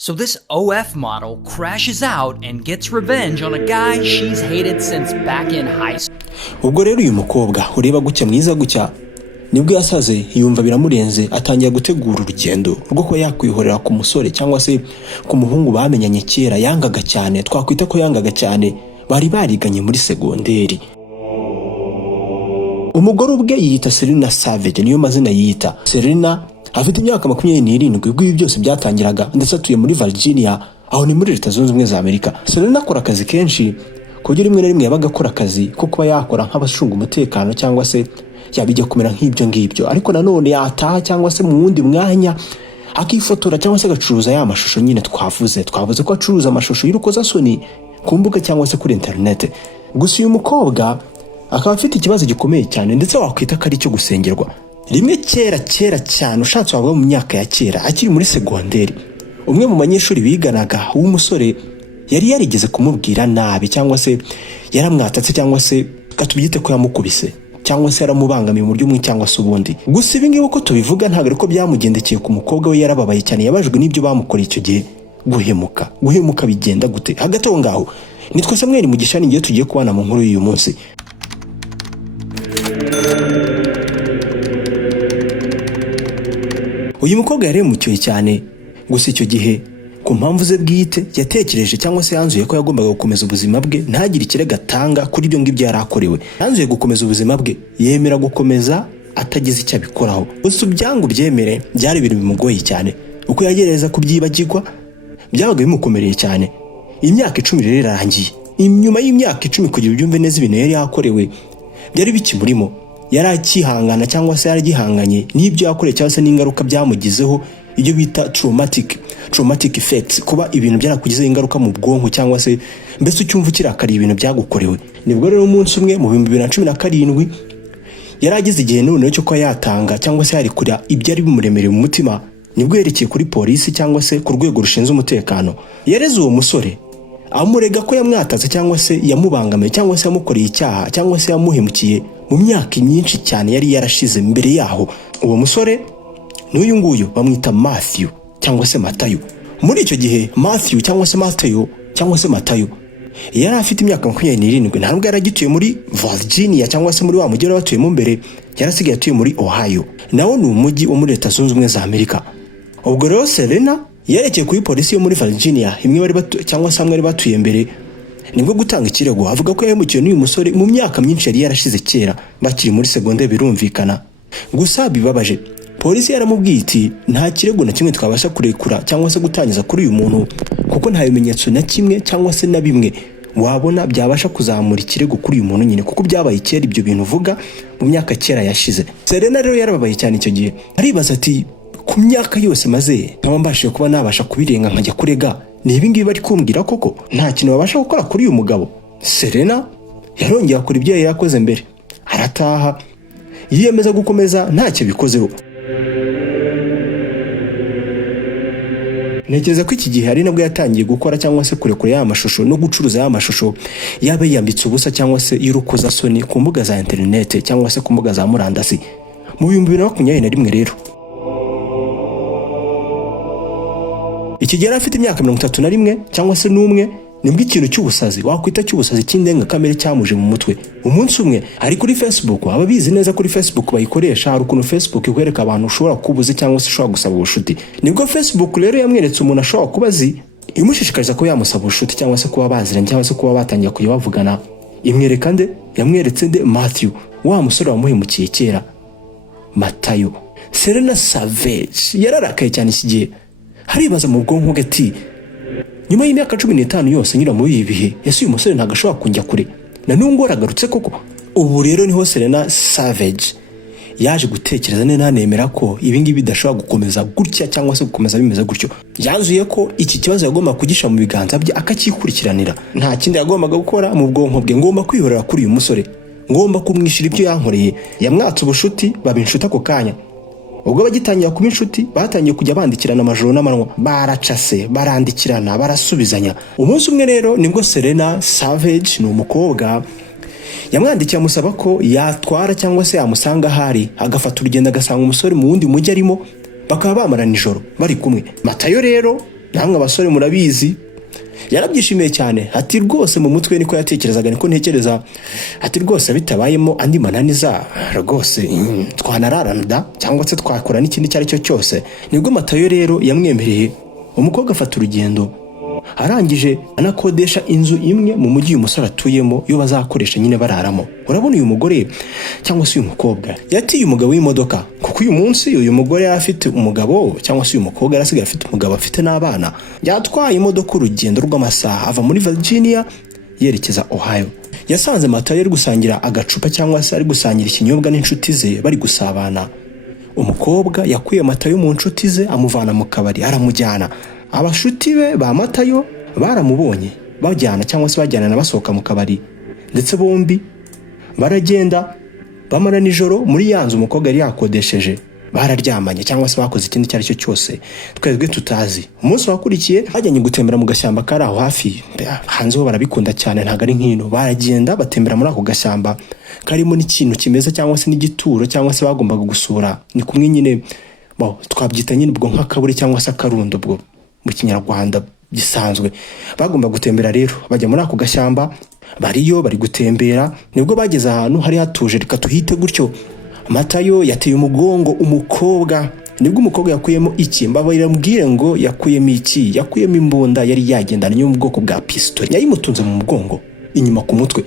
So this OF model crashes out and gets revenge on a guy she's hated since back in high school. Ubwo rero uyu mukobwa ureba gucya mwiza gucya nibwo yasaze yumva biramurenze atangiye gutegura urugendo rwo ko yakwihorera ku musore cyangwa se ku muhungu bamenyanye kera yangaga cyane, twakwita ko yangaga cyane, bari bariganye muri segonderi. Umugore ubwe yiyita Serena Savage, niyo mazina yiyita. Serena afite imyaka 27 ubwo ibi byose byatangiraga ndetse atuye muri Virginia, aho ni muri Leta Zunze Ubumwe za Amerika. Serena akora akazi kenshi kugira rimwe na rimwe yabaga akora akazi ko kuba yakora nk'abashunga umutekano cyangwa se yabijya kumera nk'ibyo ngibyo, ariko nanone yataha cyangwa se mu wundi mwanya akifotora cyangwa se agacuruza ya mashusho nyine twavuze ko acuruza amashusho y'urukozasoni ku mbuga cyangwa se kuri internet. Gusa uyu mukobwa akaba afite ikibazo gikomeye cyane ndetse wakwita ko ari cyo gusengerwa. Rimwe kera cyane ushatse wavuga mu myaka ya kera akiri muri segonderi, umwe mu banyeshuri biganaga w'umusore yari yarigeze kumubwira nabi cyangwa se yaramwatatse cyangwa se gatubyite ko yamukubise cyangwa se yaramubangamiye mu buryo umwe cyangwa se ubundi. Gusa ibi ngibi uko tubivuga ntabwo ariko byamugendekeye ku mukobwa we, yarababaye cyane, yabajwe n'ibyo bamukoreye icyo gihe. Guhemuka bigenda gute? Hagati aho ngaho nitwe Samuel Mugisha ningiye tugiye kubana mu nkuru y'uyu munsi. Uyu mukobwa yaremukiwe cyane, gusa icyo gihe ku mpamvu ze bwite yatekereje cyangwa se yanzuye ko yagombaga gukomeza ubuzima bwe, ntagire ikirego atanga kuri ibyo ngibyo yarakorewe. Yanzuye gukomeza ubuzima bwe, yemera gukomeza atagize icyo abikoraho. Gusa ibyango byemere byari ibintu bimugoye cyane, uko yagereza kubyibagirwa byabaga bimukomereye cyane. Imyaka 10 rero irarangiye. Inyuma y'imyaka 10 kugira ubyumve neza ibintu yari yakorewe byari bikimurimo, yari akihangana cyangwa se yari gihanganye n'ibyo yakoreye cyangwa se n'ingaruka byamugizeho, ibyo bita traumatic effects, kuba ibintu byarakugizeho ingaruka mu bwonko cyangwa se mbese ucyumva kirakari ibintu byagukorewe. Nibwo rero umunsi umwe mu 2017 yari agize igihe none cyo ko yatanga cyangwa se yari kurya ibyo ari bimuremereye mu mutima, nibwo yerekeye kuri polisi cyangwa se ku rwego rushinzwe umutekano. Yareze uwo musore amurega ko yamwataze cyangwa se yamubangamiye cyangwa se yamukoreye icyaha cyangwa se yamuhemukiye mu myaka myinshi cyane yari yarashize mbere yaho. Uwo musore n'uyu nguyu bamwita Matthew cyangwa se Matayo. Muri icyo gihe Matthew cyangwa se Matayo yari afite imyaka 27, ntabwo yaragituye muri Virginia cyangwa se muri wa mujyi watuyemo mbere, yarasigaye atuye muri Ohio, nawo ni umujyi wo muri Leta Zunze Ubumwe za Amerika. Ubwo rero Serena yerekeye kuri polisi yo muri Virginia, imwe bari cyangwa se amwe batuye mbere, nibwo gutanga ikirego avuga ko yahemukiwe n'uyu musore mu myaka myinshi yari yarashize kera bakiri muri secondaire, birumvikana. Gusa bibabaje, polisi yaramubwiye iti nta kirego na kimwe twabasha kurekura cyangwa se gutangiza kuri uyu muntu kuko nta bimenyetso na kimwe cyangwa se na bimwe wabona byabasha kuzamura ikirego kuri uyu muntu nyine, kuko byabaye kera ibyo bintu uvuga mu myaka kera yashize. Serena rero yarababaye cyane icyo gihe, aribaza ati ku myaka yose maze nkaba mbashije kuba nabasha kubirenga nkajya kurega, ni ibi ngibi bari kumbwira koko nta kintu babasha gukora kuri uyu mugabo? Serena yarongeye akora ibyo yakoze mbere, arataha yiyemeza gukomeza ntacyo bikozeho. Ntekereza ko iki gihe ari nabwo yatangiye gukora cyangwa se kurekura ya mashusho no gucuruza ya mashusho yaba yambitse ubusa cyangwa se y'urukozasoni ku mbuga za internet cyangwa se ku mbuga za murandasi. Mu 2021 rero iki gihe afite imyaka 31 cyangwa se n'umwe, nibwo ikintu cy'ubusazi wakwita cy'ubusazi cy'indenga kamere cyamuje mu mutwe. Umunsi umwe ari kuri Facebook, ababizi neza kuri Facebook bayikoresha, hari ukuntu Facebook ikwereka abantu ushobora kubuza cyangwa se ushobora gusaba ubushuti. Nibwo Facebook rero yamweretse umuntu ashobora kubazi imushishikariza ko yamusaba ubushuti cyangwa se kuba baziranye cyangwa se kuba batangiye kujya bavugana. Imwereka nde? Yamweretse nde? Matthew, wa musore wamuhemukiye kera, Matayo. Serena Savage yararakaye cyane iki gihe, haribaza mu bwonko gati nyuma y'imyaka 15 yose nyira muri ibi bihe ese uyu musore ntagashobora kunjya kure na nungo aragarutse koko. Ubu rero niho Serena Savage yaje gutekereza nanemera ko ibi ngibi bidashobora gukomeza gutya cyangwa se gukomeza bimeze gutyo. Yanzuye ko iki kibazo yagomba kugisha mu biganza bye akakikurikiranira, nta kindi yagombaga gukora mu bwonko bwe. Ngomba kwihorera kuri uyu musore, ngomba kumwishira ibyo yankoreye. Yamwatse ubushuti, babinshuta ako kanya. Ubwo bagitangira kuba inshuti batangiye kujya bandikirana amajoro n'amanwa, baracase, barandikirana, barasubizanya. Umunsi umwe rero nibwo Serena Savage ni umukobwa yamwandikiye amusaba ko yatwara cyangwa se yamusanga hari agafata urugendo agasanga umusore mu wundi mujyi arimo, bakaba bamarana ijoro bari kumwe. Matayo rero namwe abasore murabizi. Yarabyishimiye cyane, ati rwose mu mutwe niko yatekerezaga niko ntekereza, ati rwose bitabayemo andi mananiza rwose twanararana cyangwa se twakora n'ikindi cyari cyo cyose. Nibwo Matayo rero yamwemereye, umukobwa afata urugendo, arangije anakodesha inzu imwe mu mujyi uyu musore atuyemo yo bazakoresha nyine bararamo. Urabona uyu mugore cyangwa se uyu mukobwa yatiye umugabo w'imodoka, kuko uyu munsi uyu mugore yari afite umugabo cyangwa se uyu mukobwa yarasigaye afite umugabo afite n'abana. Yatwaye imodoka urugendo rw'amasaha ava muri Virginia yerekeza Ohio. Yasanze Matayo ari gusangira agacupa cyangwa se ari gusangira ikinyobwa n'inshuti ze bari gusabana. Umukobwa yakuye Matayo mu nshuti ze amuvana mu kabari aramujyana. Abashuti be ba Matayo baramubonye bajyana cyangwa se bajyana basohoka mu kabari, ndetse bombi baragenda bamara nijoro muri yanzu umukobwa yari yakodesheje. Bararyamanye cyangwa se bakoze ikindi cyari cyo cyose twebwe tutazi. Umunsi wakurikiye bajyanye gutembera mu gashyamba kari aho hafi, hanze ho barabikunda cyane ntago ari nkino. Baragenda batembera muri ako gashyamba karimo n'ikintu kimeze cyangwa se n'igituro cyangwa se bagombaga gusura. Ni kumwe nyine twabyita nyine ubwo nk'akaburi cyangwa se akarundo bwo mu Kinyarwanda gisanzwe. Bagomba gutembera rero bajya muri ako gashyamba, bariyo bari gutembera. Nibwo bageze ahantu hari hatuje, reka tuhite gutyo. Matayo yateye umugongo umukobwa. Nibwo umukobwa yakuyemo iki, mbabarira mbwire ngo yakuyemo iki, yakuyemo imbunda yari yagendanye yo mu bwoko bwa pistol, yayimutunze mu mugongo inyuma ku mutwe.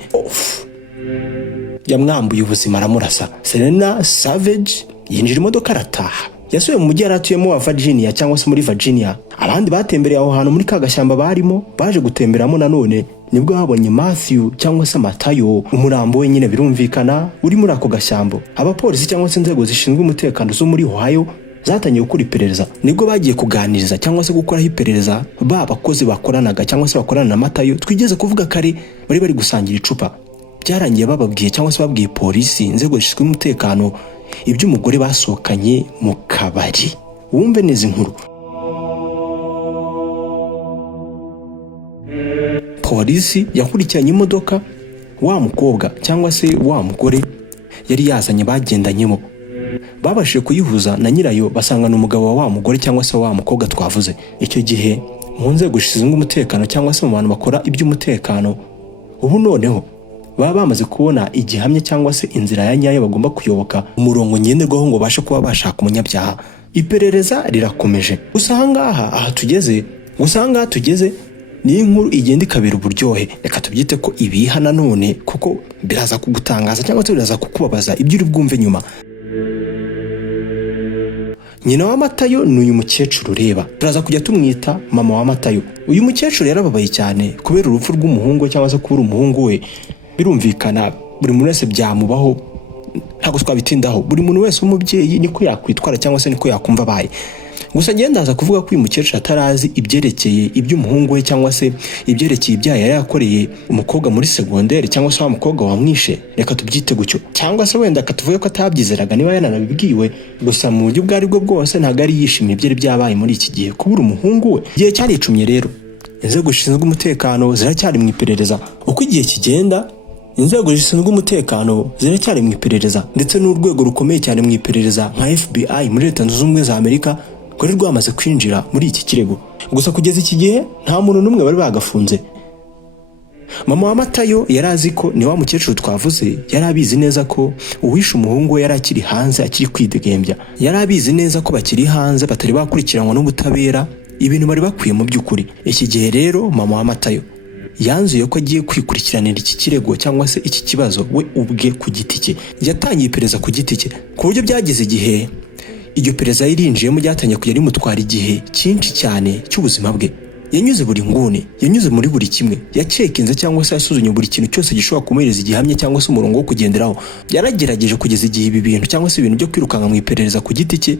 Yamwambuye ubuzima aramurasa. Serena Savage yinjira imodoka arataha. Yasuye mu mujyi yaratuyemo wa Virginia cyangwa se muri Virginia. Abandi batembereye aho hantu muri kagashyamba barimo baje gutemberamo nanone. Nibwo babonye Matthew cyangwa se Matayo, umurambo we nyine birumvikana uri muri ako gashyamba. Abapolisi cyangwa se inzego zishinzwe umutekano zo muri Ohio zatangiye gukora iperereza. Nibwo bagiye kuganiriza cyangwa se gukoraho iperereza babakozi bakoranaga cyangwa se bakorana na Matayo twigeze kuvuga kare bari gusangira icupa. Byarangiye bababwiye cyangwa se babwiye polisi, inzego zishinzwe umutekano ibyo umugore basohokanye mu kabari. Wumve neza inkuru. Polisi yakurikiranye imodoka wa mukobwa cyangwa se wa mugore yari yazanye bagendanyemo. Babashije kuyihuza na nyirayo basangana umugabo wa mugore cyangwa se wa mukobwa twavuze. Icyo gihe mu nzego zishinzwe umutekano cyangwa se mu bantu bakora iby'umutekano ubu noneho baba bamaze kubona igihamya cyangwa se inzira ya nyayo bagomba kuyoboka, umurongo ngenderwaho ngo bashe kuba bashaka umunyabyaha. Iperereza rirakomeje. Aha tugeze ni inkuru igenda ikabera uburyohe. Reka tubyite ko ibiha nanone kuko biraza kugutangaza cyangwa se biraza kukubabaza ibyo uri bwumve nyuma. Nyina wa Matayo ni uyu mukecuru ureba, turaza kujya tumwita mama wa Matayo. Uyu mukecuru yarababaye cyane kubera urupfu rw'umuhungu cyangwa se kubura umuhungu we. Birumvikana buri muntu wese byamubaho, ntabwo twabitindaho. Buri muntu wese umubyeyi niko yakwitwara cyangwa se niko yakumva baye. Gusa ngendaza kuvuga ko uyu mukecuru atarazi ibyerekeye iby'umuhungu we cyangwa se ibyerekeye ibyaha yari yakoreye umukobwa muri segonderi cyangwa se wa mukobwa wamwishe. Reka tubyite gutyo, cyangwa se wenda akatuvuga ko atabyizeraga niba yananabibwiwe. Gusa mu buryo bwari bwo bwose ntabwo ari yishimiye ibyari byabaye muri iki gihe kubura umuhungu we. Igihe cyaricumye rero, inzego zishinzwe umutekano ziracyari mu iperereza. Uko igihe kigenda inzego zishinzwe umutekano ziracyari mu iperereza, ndetse n'urwego rukomeye cyane mu iperereza nka FBI muri Leta Zunze Ubumwe za Amerika rwari rwamaze kwinjira muri iki kirego. Gusa kugeza iki gihe nta muntu n'umwe bari bagafunze. Mama wa Matayo yari azi ko ni wa mukecuru twavuze, yari abizi neza ko uwishe umuhungu we yari akiri hanze akiri kwidegembya. Yari abizi neza ko bakiri hanze batari bakurikiranwa n'ubutabera, ibintu bari bakwiye mu by'ukuri. Iki gihe rero mama wa Matayo yanzuye ko agiye kwikurikiranira iki kirego cyangwa se iki kibazo we ubwe ku giti cye. Yatangiye iperereza ku giti cye ku buryo byageze igihe iryo perereza yirinjiyemo ryatangiye kujya rimutwara igihe cyinshi cyane cy'ubuzima bwe. Yanyuze buri nguni, yanyuze muri buri kimwe, yacekinze cyangwa se yasuzumye buri kintu cyose gishobora kumuhereza igihamya cyangwa se umurongo wo kugenderaho. Yaragerageje kugeza igihe ibi bintu cyangwa se ibintu byo kwirukanka mu iperereza ku giti cye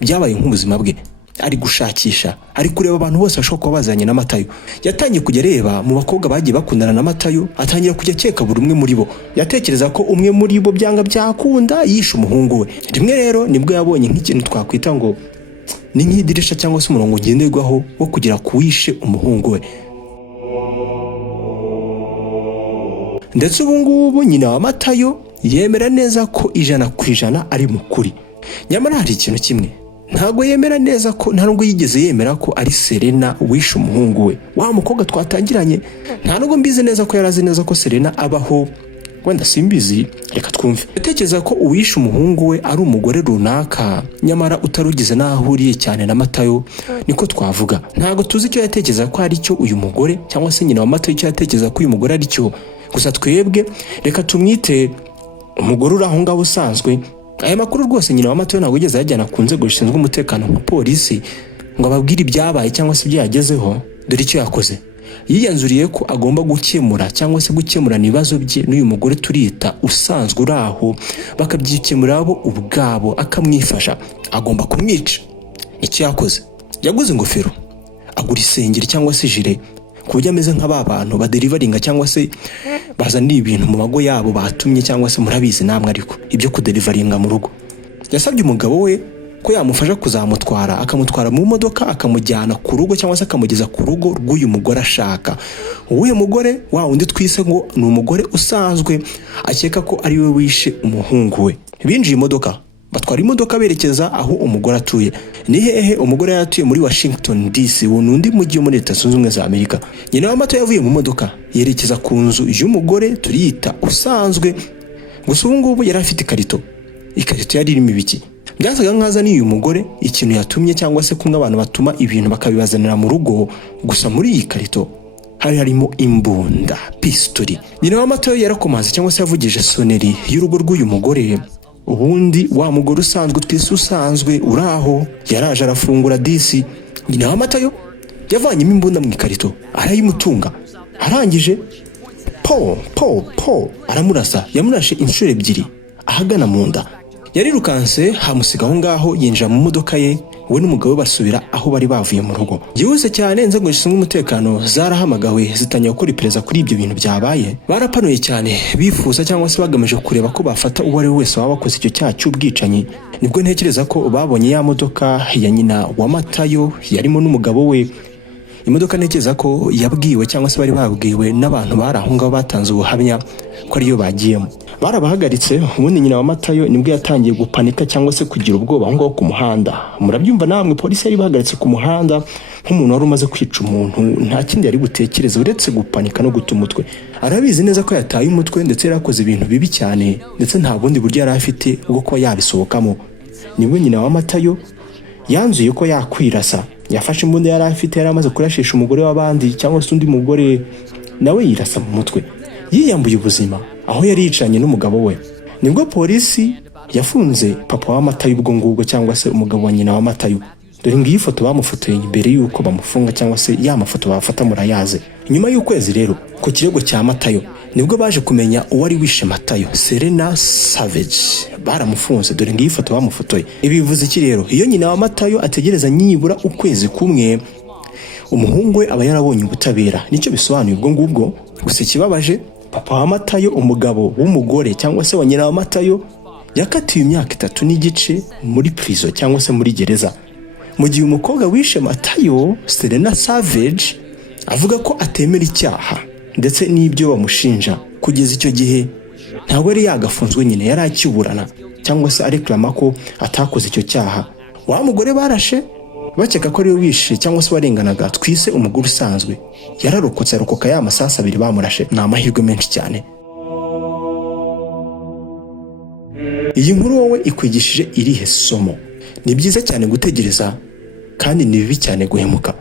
byabaye nk'ubuzima bwe. Ari gushakisha, ari kureba abantu bose bashobora kuba bazanye na Matayo. Yatangiye kujya reba mu bakobwa bagiye bakundana na Matayo, atangira kujya akeka buri umwe muri bo. Yatekereza ko umwe muri bo byanga byakunda yishe umuhungu we. Rimwe rero nibwo yabonye nk'ikintu twakwita ngo ni nk'idirisha cyangwa se umurongo ngenderwaho wo kugira kuwishe umuhungu we. Ndetse ubu ngubu nyina wa Matayo yemera neza ko 100% ari mukuri. Nyamara hari ikintu kimwe, ntago yemera neza ko ntabwo yigeze yemera ko ari Serena wishe umuhungu we. Wa mukobwa twatangiranye ntabwo mbizi neza ko yarazi neza ko Serena abaho, wenda simbizi, reka twumve. Yatekereza ko uwishe umuhungu we ari umugore runaka, nyamara utarugize n'ahuriye cyane na Matayo, niko twavuga. Ntago tuzi icyo yatekereza ko ari cyo uyu mugore, cyangwa se nyina wa Matayo icyo yatekereza ko uyu mugore ari cyo. Gusa twebwe reka tumwite umugore uri aho ngaho usanzwe. Aya makuru rwose nyina wa Matayo ntabwo yigeze yajyana ku nzego zishinzwe umutekano nka polisi ngo ababwire ibyabaye cyangwa se ibyo yagezeho. Dore icyo yakoze, yiyanzuriye ko agomba gukemura cyangwa se gukemurana ibibazo bye n'uyu mugore turita usanzwe uri aho, bakabyikemura bo ubwabo, akamwifasha. Agomba kumwica. Icyo yakoze, yaguze ingofero, agura isengeri cyangwa se jire, ku buryo ameze nk'aba bantu baderivaringa cyangwa se bazana ibintu mu mago yabo batumye, cyangwa se murabizi namwe ariko ibyo kuderivaringa mu rugo. Yasabye umugabo we ko yamufasha kuzamutwara, akamutwara mu modoka akamujyana ku rugo cyangwa se akamugeza ku rugo rw'uyu mugore ashaka. Uyu mugore wa undi twise ngo ni umugore usanzwe akeka ko ari we wishe umuhungu we. Binjiye imodoka, batwara imodoka berekeza aho umugore atuye. Ni hehe? Umugore yatuye muri Washington DC, undi mujyi muri Leta Zunze Ubumwe za Amerika. Nyina wa Matayo yavuye mu modoka yerekeza ku nzu y'umugore turiyita usanzwe. Gusa ubu ngubu yari afite ikarito yari irimo ibiki. Byasaga nkaza ni uyu mugore ikintu yatumye, cyangwa se kumwe abantu batuma ibintu bakabibazanira mu rugo. Gusa muri iyi karito hari harimo imbunda, pistoli. Nyina wa Matayo yarakomanze cyangwa se yavugije soneri y'urugo rw'uyu mugore. Ubundi wa mugore usanzwe twise usanzwe uraho yaraje arafungura disi. Nyina wa Matayo yavanyemo imbunda mu ikarito arayimutunga. Arangije aramurasa. Yamurashe inshuro ebyiri ahagana mu nda. Yarirukanse hamusiga aho ngaho, yinjira mu modoka ye, we n'umugabo basubira aho bari bavuye mu rugo. Byihuse cyane inzego zishinzwe umutekano zarahamagawe zitangiye gukora iperereza kuri ibyo bintu byabaye. Barapanuye cyane bifuza cyangwa se bagamije kureba ko bafata uwo ari we wese waba wakoze icyo cyaha cy'ubwicanyi. Nibwo ntekereza ko babonye ya modoka ya nyina wa Matayo yarimo n'umugabo we. Imodoka ntekereza ko yabwiwe cyangwa se bari babwiwe n'abantu bari aho ngaho batanze ubuhamya ko ariyo bagiyemo. Barabahagaritse. Ubundi nyina wa Matayo nibwo yatangiye gupanika cyangwa se kugira ubwoba aho ngaho ku muhanda. Murabyumva namwe, polisi yari bahagaritse ku muhanda nk'umuntu wari umaze kwica umuntu. Nta kindi yari gutekereza uretse gupanika no guta umutwe. Arabizi neza ko yataye umutwe ndetse yarakoze ibintu bibi cyane, ndetse nta bundi buryo yari afite bwo kuba yabisohokamo. Nibwo nyina wa Matayo yanzuye ko yakwirasa. Yafashe imbunda yari afite, yari amaze kurashisha umugore w'abandi cyangwa se undi mugore, nawe yirasa mu mutwe. Yiyambuye ubuzima aho yari yicanye n'umugabo we. Nibwo polisi yafunze papa wa Matayo ubwo ngubwo, cyangwa se umugabo wa nyina wa Matayo. Dore ngiyi foto bamufotoye mbere yuko bamufunga, cyangwa se ya mafoto bafata murayaze. Nyuma y'ukwezi rero ku kirego cya Matayo nibwo baje kumenya uwari wishe Matayo, Serena Savage. Baramufunze. Dore ngiyi foto bamufotoye. Ibivuze iki rero? Iyo nyina wa Matayo ategereza nyibura ukwezi kumwe, umuhungu we aba yarabonye ubutabera. Nicyo bisobanuye ubwo ngubwo. Gusa ikibabaje, papa wa Matayo, umugabo w'umugore cyangwa se wa nyina wa Matayo, yakatiwe imyaka 3 n'igice muri prison cyangwa se muri gereza. Mu gihe umukobwa wishe Matayo, Serena Savage, avuga ko atemera icyaha ndetse n'ibyo bamushinja. Kugeza icyo gihe ntabwo yari yagafunzwe, nyine yari akiburana cyangwa se areklama ko atakoze icyo cyaha. Wa mugore barashe bakeka ko ari we wishe cyangwa se warenganaga twise umugore usanzwe, yararokotse, arokoka ya masasa 2 bamurashe. Ni amahirwe menshi cyane. Iyi nkuru wowe ikwigishije irihe somo? Ni byiza cyane gutegereza kandi ni bibi cyane guhemuka.